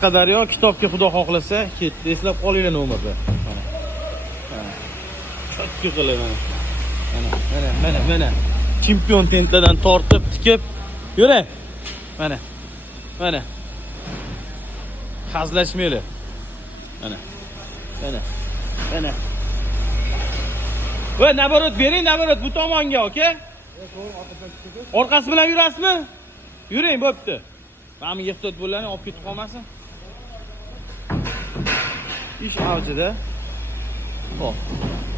Qashqadaryo kitobga xudo xohlasa ketdi. Eslab qolinglar nomerda. Chotki qilib mana. Chempion tentlardan tortib, tikib, yuring. Mana. Hazlashmaylar. Mana. Va naborot bering, naborot bu tomonga, okey? Orqasi bilan yurasizmi? Yuring, bo'pti. Mana ehtiyot bo'lani olib ketib qolmasin. Ish avjida. Xo'p.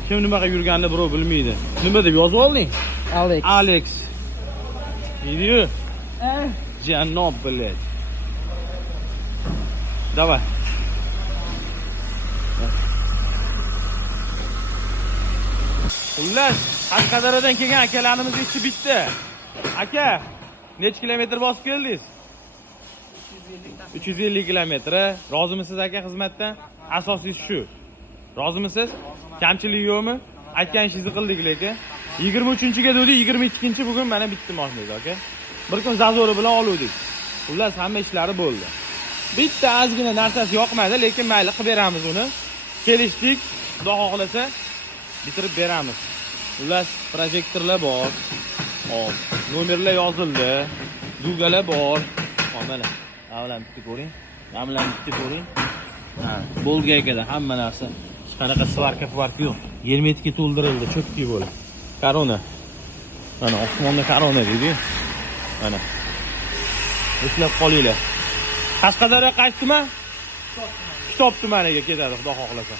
Kim nimaga yurganini birov bilmaydi. Nima deb yozib olding? Alex. Idiyo. Janob bilet. Давай. Xullas, Qashqadaryodan kelgan akalarimiz ichi bitta. Aka, necha kilometr bosib keldingiz? 350 kilometr. Rozimisiz aka xizmatdan? Asosiysi shu. Rozimisiz? Kamchilik yo'qmi? Aytgan ishingizni qildik lekin. 23-ga dedik, 22-chi bugun mana bitta mashina, aka. Bir kun Zazori bilan oluvdik. Xullas, hamma ishlari bo'ldi. Bitta ozgina narsasi yoqmadi, lekin mayli qilib beramiz uni. Kelishdik, xudo xohlasa bitirib beramiz. Xullas, projektorlar bor. Hop, nomerlar yozildi. Dugalar bor. Mana, avlan bitta ko'ring. Namlan bitta ko'ring. Ha, bo'lgayda hamma narsa. Hech qanaqa svarka yo'q. 20 metga to'ldirildi, cho'kki bo'lib. Korona. Mana osmonda korona deydi-yu. Mana. Eslab qolinglar. Qashqadaryo qaysi tuman? Kitob tumaniga ketadi, xudo xohlasa.